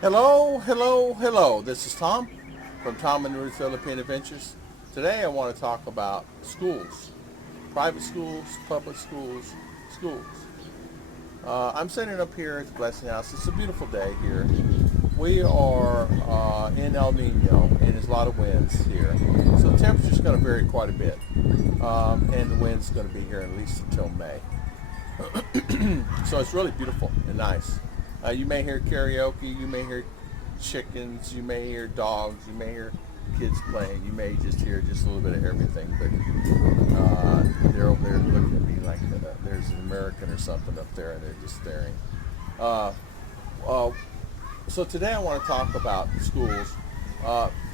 Hello. This is Tom from Tom and Ruth Philippine Adventures. Today I want to talk about schools, private schools, public schools, schools. I'm sitting up here at the Blessing House. It's a beautiful day here. We are in El Nino, and there's a lot of winds here. So the temperature's going to vary quite a bit, and the wind's going to be here at least until May. So it's really beautiful and nice. You may hear karaoke, you may hear chickens, you may hear dogs, you may hear kids playing, you may just hear just a little bit of everything. But they're over there looking at me like there's an American or something up there, and they're just staring. Uh, uh, so today I want to talk about schools,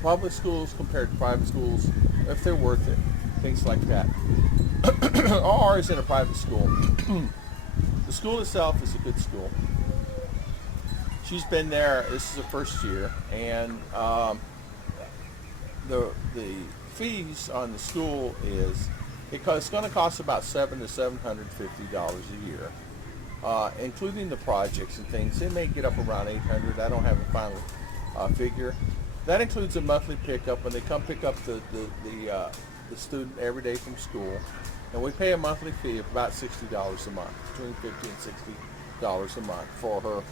public schools compared to private schools, if they're worth it, things like that. Ours in a private school. The school itself is a good school. She's been there. This is her first year, and the fees on the school is it's going to cost about $700 to $750 a year, including the projects and things. It may get up around $800. I don't have a final figure. That includes a monthly pickup when they come pick up the student every day from school, and we pay a monthly fee of about $60 a month, between $50 and $60 a month for her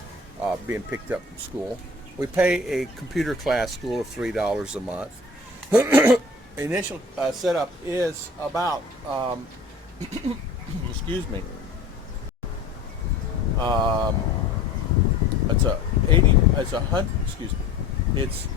being picked up from school. We pay a computer class school of $3 a month. Initial setup is about excuse me. Um, it's a hundred. Excuse me. It's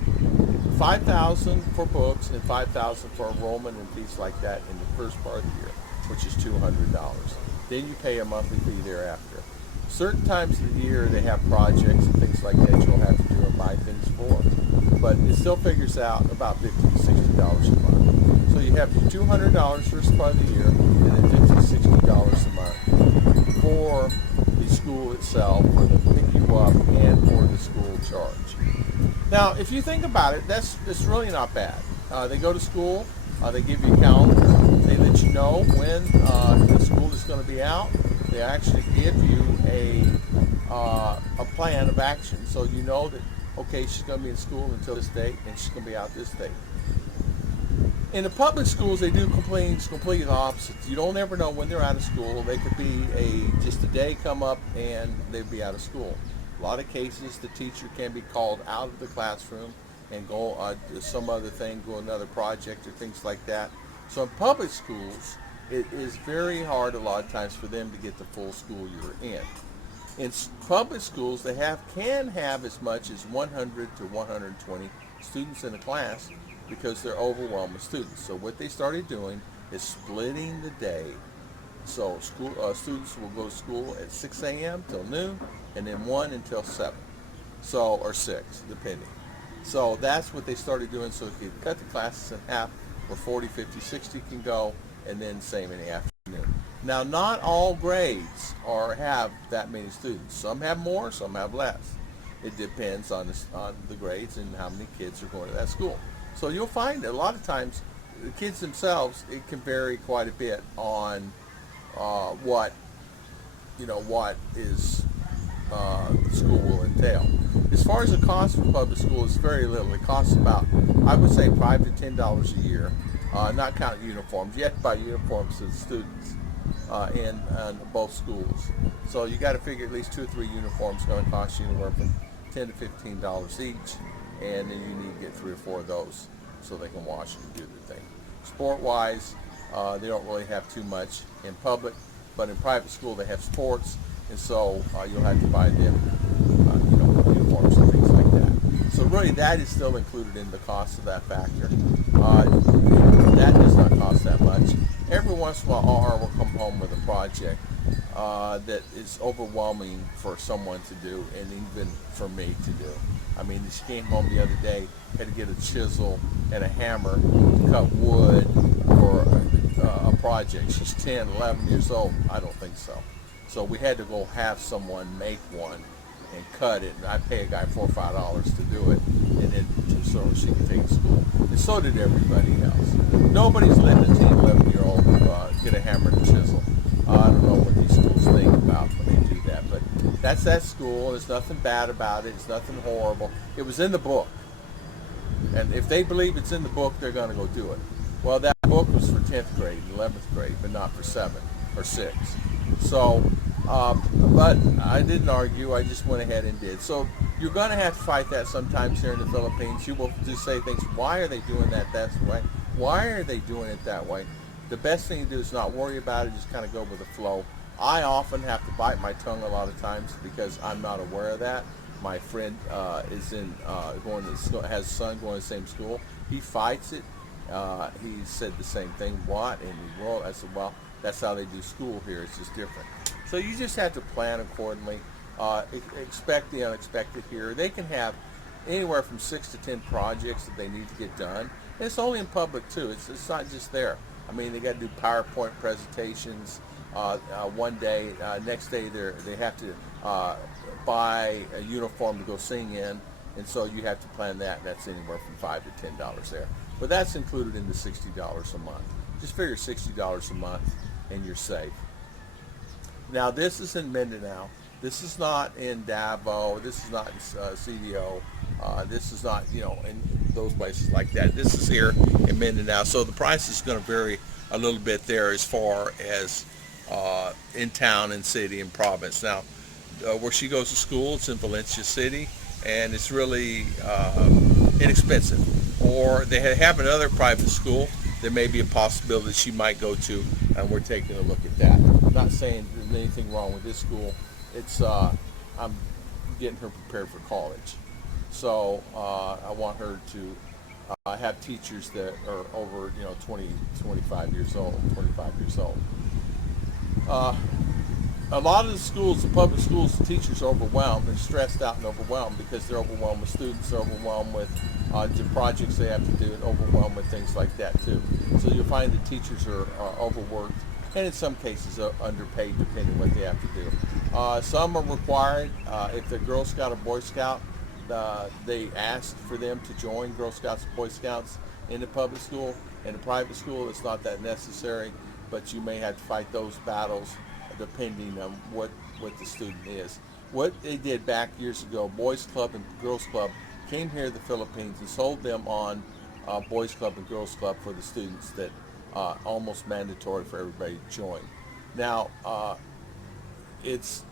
5,000 for books and 5,000 for enrollment and things like that in the first part of the year, which is $200. Then you pay a monthly fee thereafter. Certain times of the year they have projects and things like that you'll have to do and buy things for, but it still figures out about $50 to $60 a month. So you have your $200 first part of the year, and then $50 to $60 a month for the school itself, for them to pick you up, and for the school charge. Now, if you think about it, it's really not bad. They go to school, they give you a calendar, they let you know when the school is going to be out. They actually give you a plan of action, so you know that okay, she's going to be in school until this date, and she's going to be out this date. In the public schools, they do complete opposites. You don't ever know when they're out of school. They could be just a day come up and they'd be out of school. A lot of cases, the teacher can be called out of the classroom and go to some other thing, go another project or things like that. So in public schools, it is very hard a lot of times for them to get the full school year in. In public schools, they can have as much as 100 to 120 students in a class because they're overwhelmed with students. So what they started doing is splitting the day. So students will go to school at 6 a.m. till noon, and then 1 until 7, or 6, depending. So that's what they started doing, so you could cut the classes in half, where 40, 50, 60 can go, and then same in the afternoon. Now, not all grades have that many students. Some have more, some have less. It depends on the grades and how many kids are going to that school. So you'll find that a lot of times the kids themselves, it can vary quite a bit on what is the school will entail. As far as the cost for public school, it's very little. It costs about, I would say, $5 to $10 a year, not counting uniforms. You have to buy uniforms to the students in both schools. So you got to figure at least 2 or 3 uniforms going to cost you anywhere from $10 to $15 each, and then you need to get 3 or 4 of those so they can wash and do their thing. Sport-wise, they don't really have too much in public, but in private school they have sports, and so you'll have to buy them, uniforms and things like that. So really, that is still included in the cost of that factor. That does not cost that much. Every once in a while, RR will come home with a project that is overwhelming for someone to do, and even for me to do. I mean, she came home the other day, had to get a chisel and a hammer to cut wood for a project. She's 10, 11 years old. I don't think so. So we had to go have someone make one and cut it. And I pay a guy $4 or $5 to do it, and then so she can take it to school. And so did everybody else. Nobody's letting a 10, 11-year-old get a hammer and a chisel. I don't know what these schools think about when they do that, but That's that school. There's nothing bad about it. It's nothing horrible. It was in the book. And if they believe it's in the book, they're going to go do it. Well, that book was for 10th grade and 11th grade, but not for 7th or 6th. So, but I didn't argue. I just went ahead and did. So you're going to have to fight that sometimes here in the Philippines. You will just say things, why are they doing that that way? Why are they doing it that way? The best thing to do is not worry about it. Just kind of go with the flow. I often have to bite my tongue a lot of times because I'm not aware of that. My friend is in going to school, has a son going to the same school. He fights it. He said the same thing. What in the world? I said, well, that's how they do school here. It's just different. So you just have to plan accordingly. Expect the unexpected here. They can have anywhere from 6 to 10 projects that they need to get done. And it's only in public too. It's not just there. I mean, they got to do PowerPoint presentations. One day, next day they have to buy a uniform to go sing in, and so you have to plan that. That's anywhere from $5 to $10 there, but that's included in the $60 a month. Just figure $60 a month, and you're safe. Now this is in Mindanao. This is not in Davao. This is not in CDO. This is not in those places like that. This is here in Mindanao. So the price is going to vary a little bit there as far as in town and city and province. Now, where she goes to school, it's in Valencia City, and it's really inexpensive. Or they have another private school. There may be a possibility she might go to, and we're taking a look at that. I'm not saying there's anything wrong with this school. It's I'm getting her prepared for college, so I want her to have teachers that are over 20, 25 years old, 25 years old. A lot of the schools, the public schools, the teachers are overwhelmed. They're stressed out and overwhelmed because they're overwhelmed with students, they're overwhelmed with the projects they have to do, and overwhelmed with things like that too. So you'll find the teachers are overworked, and in some cases underpaid, depending on what they have to do. Some are required. If the Girl Scout or Boy Scout, they ask for them to join Girl Scouts and Boy Scouts in the public school. In the private school, it's not that necessary, but you may have to fight those battles depending on what the student is. What they did back years ago, Boys Club and Girls Club came here to the Philippines and sold them on Boys Club and Girls Club for the students that almost mandatory for everybody to join. Now, it's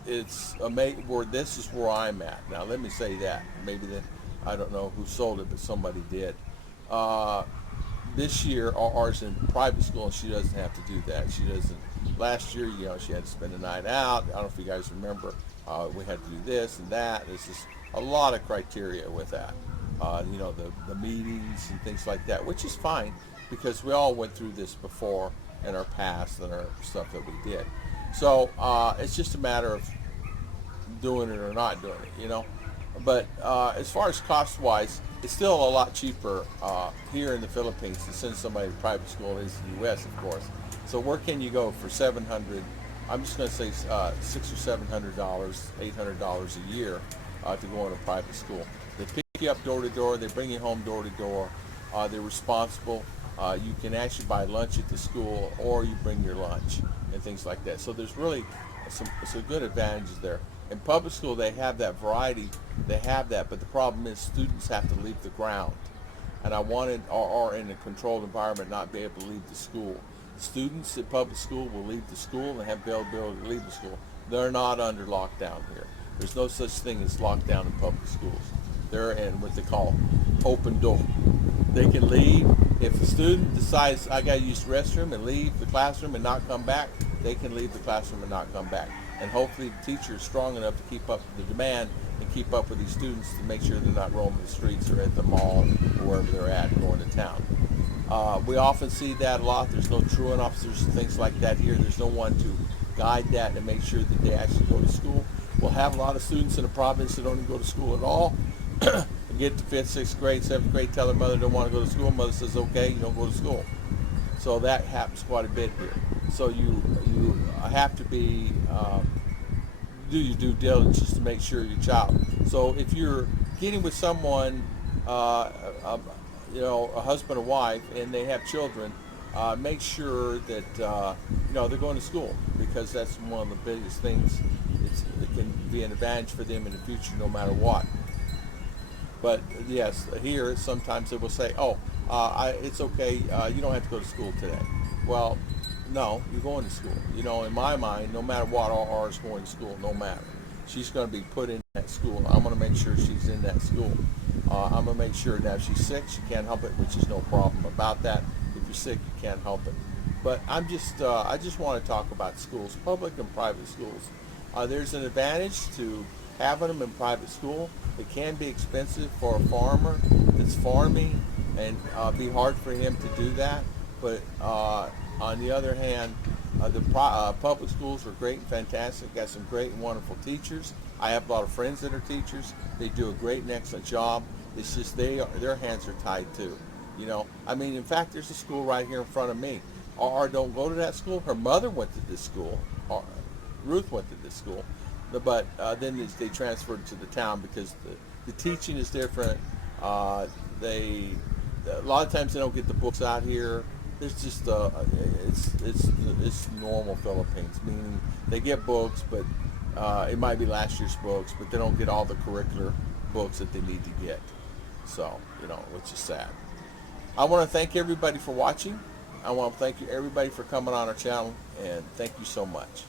amazing where this is where I'm at. Now, let me say that. Maybe that I don't know who sold it, but somebody did. This year, ours in private school, and she doesn't have to do that. She doesn't. Last year, she had to spend a night out. I don't know if you guys remember. We had to do this and that. There's just a lot of criteria with that. The meetings and things like that, which is fine because we all went through this before in our past and our stuff that we did. So it's just a matter of doing it or not doing it, But as far as cost-wise, it's still a lot cheaper here in the Philippines to send somebody to private school as the U.S., of course. So where can you go for $700? I'm just going to say $600 or $700, $800 a year to go in a private school. They pick you up door to door. They bring you home door to door. They're responsible. You can actually buy lunch at the school, or you bring your lunch and things like that. So there's really some good advantages there. In public school, they have that variety. They have that, but the problem is students have to leave the ground. And I wanted, or in a controlled environment, not be able to leave the school. Students at public school will leave the school and have the ability to leave the school. They're not under lockdown here. There's no such thing as lockdown in public schools. They're in what they call open door. They can leave. If a student decides, I got to use the restroom, and leave the classroom and not come back, they can leave the classroom and not come back. And hopefully the teacher is strong enough to keep up with the demand and keep up with these students to make sure they're not roaming the streets or at the mall or wherever they're at going to town. We often see that a lot. There's no truant officers and things like that here. There's no one to guide that and make sure that they actually go to school. We'll have a lot of students in the province that don't even go to school at all. Get to 5th, 6th grade, 7th grade, tell their mother they don't want to go to school. Mother says, okay, you don't go to school. So that happens quite a bit here. So you have to be do your due diligence to make sure your child. So if you're getting with someone, a husband or wife, and they have children, make sure that they're going to school, because that's one of the biggest things it can be an advantage for them in the future no matter what. But yes, here sometimes they will say, "Oh, it's okay. You don't have to go to school today." Well, no, you're going to school. You know, in my mind, no matter what, our is going to school. No matter, she's going to be put in that school. I'm going to make sure she's in that school. I'm going to make sure that if she's sick, she can't help it, which is no problem about that. If you're sick, you can't help it. But I just want to talk about schools, public and private schools. There's an advantage to having them in private school. It can be expensive for a farmer that's farming and be hard for him to do that. But on the other hand, the public schools are great and fantastic. Got some great and wonderful teachers. I have a lot of friends that are teachers. They do a great and excellent job. It's just their hands are tied too. You know, I mean, in fact, there's a school right here in front of me. Or don't go to that school. Her mother went to this school. Ruth went to this school, but then they transferred to the town because the teaching is different. They a lot of times they don't get the books out here. There's just it's normal Philippines, meaning they get books, but it might be last year's books, but they don't get all the curricular books that they need to get. So which is sad. I want to thank everybody for watching. I want to thank you everybody for coming on our channel, and thank you so much.